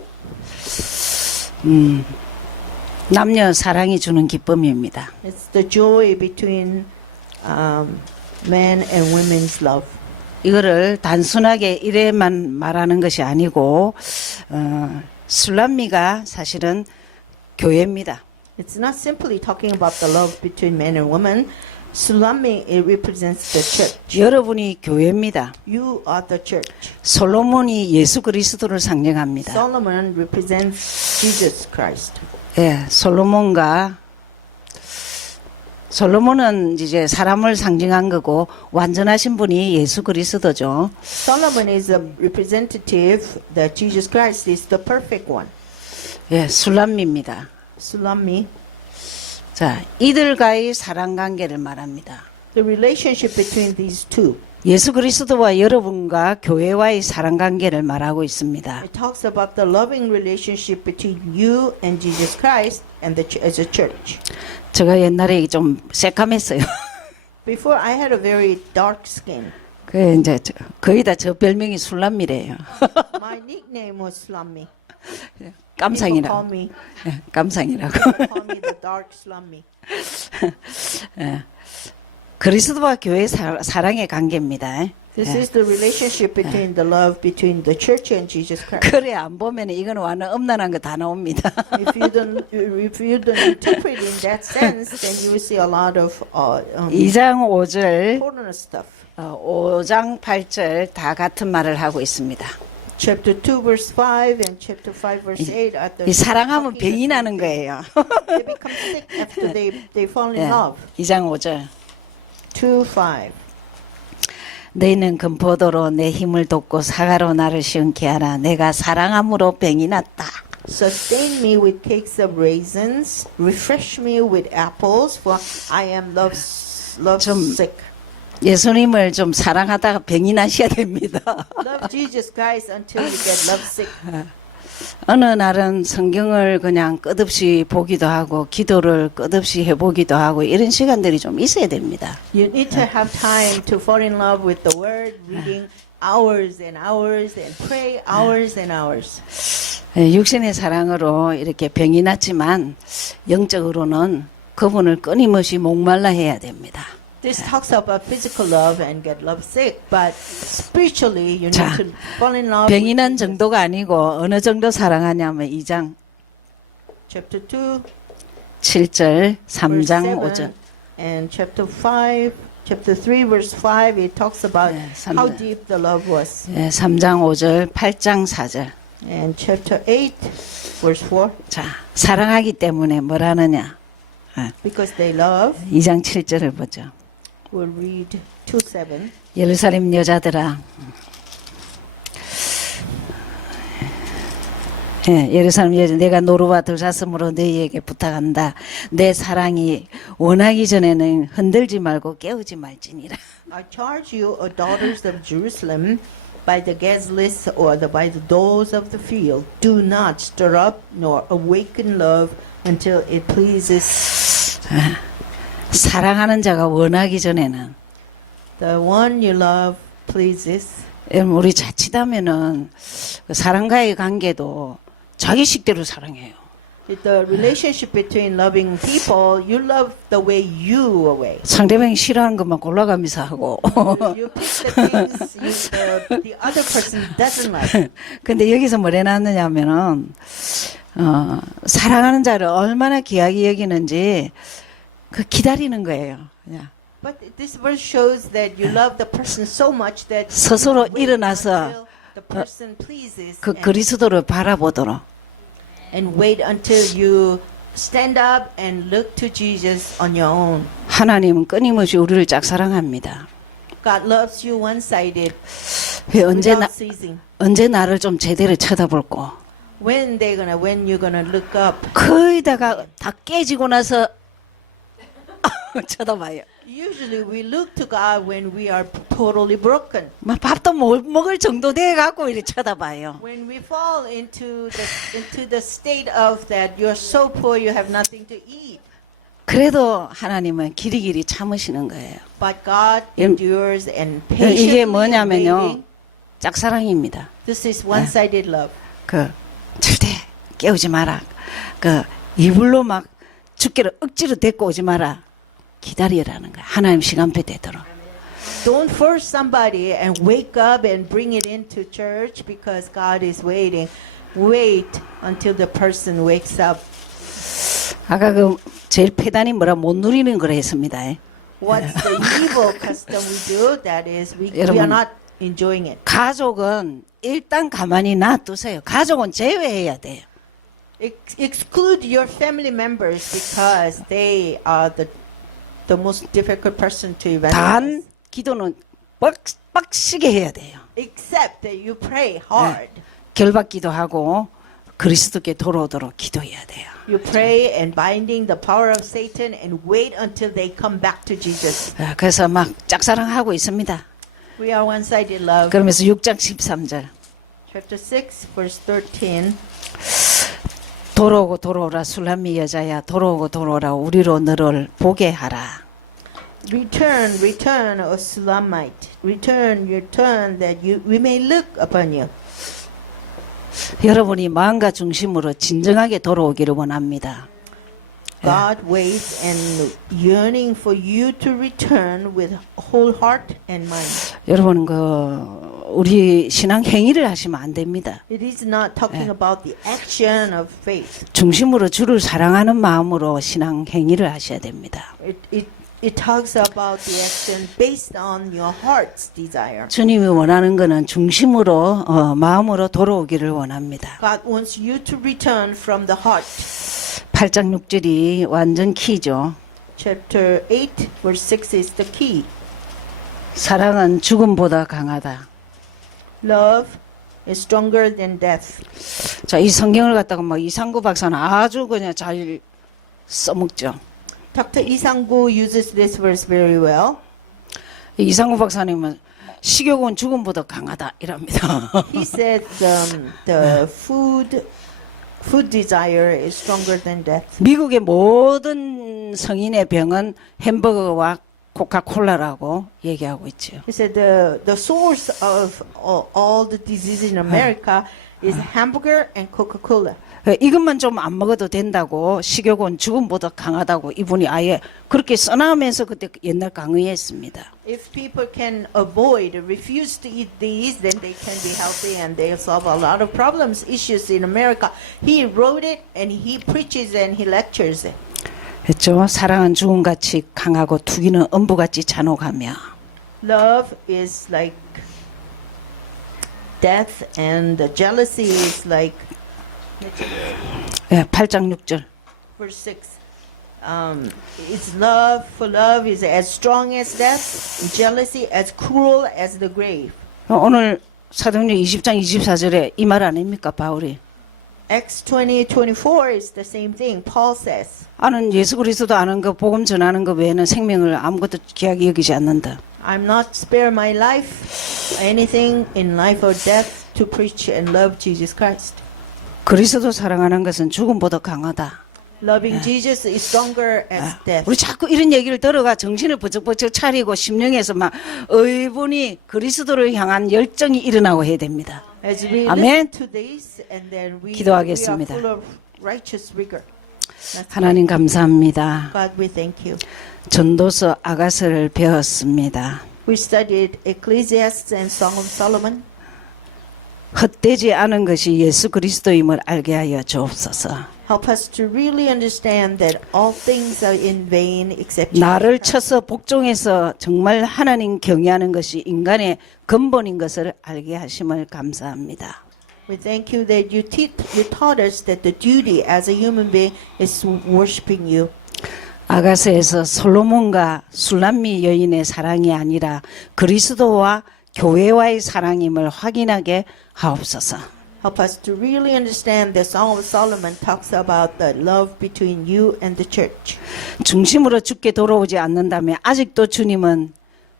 남녀 사랑이 주는 기쁨입니다. it's the joy between man and women's love. 이거를 단순하게 이래만 말하는 것이 아니고 술람미가 사실은 교회입니다. It's not simply talking about the love between man and woman. Sulami, it represents the church. 여러분이 교회입니다. You are the church. 솔로몬이 예수 그리스도를 상징합니다. Solomon represents Jesus Christ. 예, 솔로몬은 이제 사람을 상징한 거고 완전하신 분이 예수 그리스도죠. Solomon is a representative that Jesus Christ is the perfect one. 예, 술람미입니다. Sulami, 자, 이들과의 사랑 관계를 말합니다. the relationship between these two. 예수 그리스도와 여러분과 교회와의 사랑 관계를 말하고 있습니다. It talks about the loving relationship between you and Jesus Christ and as a church. 제가 옛날에 좀 새까맸어요. Before I had a very dark skin. 그 이제 거의 다 저 별명이 술람미래요. My nickname was Slummy. People 깜상이라고. call me, 예, 깜상이라고. call me the dark Slummy. 예. 그리스도와 교회의 사랑의 관계입니다. This 예. is the relationship between the love between the church and Jesus Christ. 그래 안 보면 이거는 완전 엄난한 거 다 나옵니다. If you don't interpret in that sense, then you will see a lot of 2장 5절, foreigner stuff. 5장 8절 다 같은 말을 하고 있습니다. Chapter 2 verse 5 and chapter 5 verse 8 are the 이 사랑하면 talking 병이 나는 거예요. They become sick after they fall in 예, love. 2장 5절. 2:5. 너희는 금포도로 내 힘을 돋고 사과로 나를 시원케 하라. 내가 사랑함으로 병이 났다. Sustain me with cakes of raisins, refresh me with apples, for I am love 좀 sick. 예수님을 좀 사랑하다가 병이 나셔야 됩니다. Love Jesus Christ until you get love sick. 어느 날은 성경을 그냥 끝없이 보기도 하고 기도를 끝없이 해보기도 하고 이런 시간들이 좀 있어야 됩니다. You need to have time to fall in love with the Word, reading hours and hours and pray hours and hours. 육신의 사랑으로 이렇게 병이 났지만 영적으로는 그분을 끊임없이 목말라 해야 됩니다. This talks about physical love and get love sick, but spiritually you need 자, to fall in love. 병이 with 난 Jesus. 정도가 아니고 어느 정도 사랑하냐면 2장 Chapter 2, 7절, verse 3장 7, 5절. and chapter 5, chapter 3, verse 5, it talks about 네, how 3절. deep the love was. 3장 5절, 8장 4절. And chapter 8, verse 4, 자, 사랑하기 때문에 뭘 하느냐? because they love, 2장 7절을 보죠. we'll read 2:7. 예루살렘 여자들아, 예루살렘 여자, 내가 노루와 들사슴으로 너희에게 부탁한다. 내 사랑이 원하기 전에는 흔들지 말고 깨우지 말지니라. I charge you, O daughters of Jerusalem, by the gazelles or by the doors of the field, do not stir up nor awaken love until it pleases 사랑하는 자가 원하기 전에는 The one you love pleases. 우리 자칫하면은 그 사랑과의 관계도 자기 식대로 사랑해요. The relationship between loving people, you love the way you way. 상대방이 싫어하는 것만 골라가면서 하고. You pick the things the other person doesn't like. 근데 여기서 뭘 해놨느냐면은 사랑하는 자를 얼마나 귀하게 여기는지 그 기다리는 거예요. 그냥. But this verse shows that you love the person so much that 스스로 you wait 일어나서 until the person pleases 그 그리스도를 바라보도록. and wait until you stand up and look to Jesus on your own. 하나님은 끊임없이 우리를 짝사랑합니다. God loves you one-sided 언제 ceasing. 언제 나를 좀 제대로 쳐다볼고 When you're gonna look up? 거의다가 다 깨지고 나서 쳐다봐요. Usually we look to God when we are totally broken. 막 밥도 못 먹을 정도 돼 갖고 이렇게 쳐다봐요. When we fall into the state of that you're so poor you have nothing to eat. 그래도 하나님은 길이길이 참으시는 거예요. But God 이- endures and patiently 이게 뭐냐면요. waiting. 짝사랑입니다. This is one-sided love. 그 절대 깨우지 마라. 그 이불로 막 죽기를 억지로 데리고 오지 마라. 기다리라는 거야. 하나님 시간표 되도록. Don't force somebody and wake up and bring it into church because God is waiting. Wait until the person wakes up. 아까 그 제일 패단이 뭐라 못 누리는 걸 했습니다. What's the evil custom we do? That is, we are 여러분, not enjoying it. 가족은 일단 가만히 놔두세요. 가족은 제외해야 돼요. Exclude your family members because they are the most difficult person to evangelize. 단 기도는 빡시게 해야 돼요. Except that you pray hard. 결박기도 하고 그리스도께 돌아오도록 기도해야 돼요. You pray and binding the power of Satan and wait until they come back to Jesus. 그래서 막 짝사랑하고 있습니다. We are one-sided love. 그러면서 6장 13절 Chapter 6, verse 13. 돌아오고 돌아오라 술람미 여자야 돌아오고 돌아오라 우리로 너를 보게 하라. Return, return, O Sulamite. Return, return, that we may look upon you. 여러분이 마음과 중심으로 진정하게 돌아오기를 원합니다. God waits and yearning for you to return with whole heart and mind. 여러분 우리 신앙 행위를 하시면 안 됩니다. It is not talking about the action of faith. 중심으로 주를 사랑하는 마음으로 신앙 행위를 하셔야 됩니다. It talks about the action based on your heart's desire. 주님이 원하는 것은 중심으로 마음으로 돌아오기를 원합니다. God wants you to return from the heart. 8장 6절이 완전 키죠. Chapter 8, verse 6 is the key. 사랑은 죽음보다 강하다. Love is stronger than death. 자, 이 성경을 갖다가 뭐 이상구 박사는 아주 그냥 잘 써먹죠. Dr. Isanggu uses this verse very well. 이상구 박사님은 식욕은 죽음보다 강하다 이랍니다. He said the food desire is stronger than death. 미국의 모든 성인의 병은 햄버거와 코카콜라라고 얘기하고 있죠. He said the source of all the disease in America is hamburger and Coca-Cola. 이것만 좀 안 먹어도 된다고 식욕은 죽음보다 강하다고 이분이 아예 그렇게 써나면서 그때 옛날 강의했습니다. If people can refuse to eat these, then they can be healthy and they'll solve a lot of problems, issues in America. He wrote it and he preaches and he lectures it. 그렇죠? 사랑은 죽음같이 강하고 투기는 음부같이 잔혹하며. Love is like death and the jealousy is like 8장 6절. verse 6. It's love, for love is as strong as death, and jealousy as cruel as the grave. 오늘 사도행전 20장 24절에 이 말 아닙니까 바울이? Acts 20:24 is the same thing. Paul says, 아는 예수 그리스도 아는 거 복음 전하는 거 외에는 생명을 아무것도 귀하게 여기지 않는다. I'm not spare my life, anything in life or death, to preach and love Jesus Christ. 그리스도 사랑하는 것은 죽음보다 강하다. Loving Jesus is stronger as death. 우리 자꾸 이런 얘기를 들어가 정신을 버쩍버쩍 차리고 심령에서 막 의분이 그리스도를 향한 열정이 일어나고 해야 됩니다. As we 아멘. listen to this, and then we are 기도하겠습니다. full of righteous rigor. Let's 하나님 감사합니다. God, we thank you. 전도서 아가서를 배웠습니다. We studied Ecclesiastes and Song of Solomon. 헛되지 않은 것이 예수 그리스도임을 알게 하여 주옵소서. Help us to really understand that all things are in vain except 나를 Jesus. 쳐서 복종해서 정말 하나님 경외하는 것이 인간의 근본인 것을 알게 하심을 감사합니다. We thank you that you taught us that the duty as a human being is worshiping you. 아가서에서 솔로몬과 술람미 여인의 사랑이 아니라 그리스도와 교회와의 사랑임을 확인하게 하옵소서. Help us to really understand the Song of Solomon talks about the love between you and the church. 중심으로 주께 돌아오지 않는다면 아직도 주님은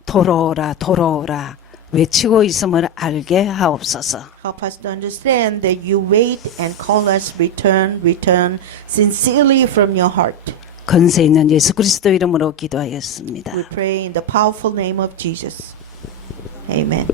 돌아오라 돌아오라 외치고 있음을 알게 하옵소서. Help us to understand that you wait and call us return, return sincerely from your heart. 건세 있는 예수 그리스도 이름으로 기도하였습니다. We pray in the powerful name of Jesus. Amen.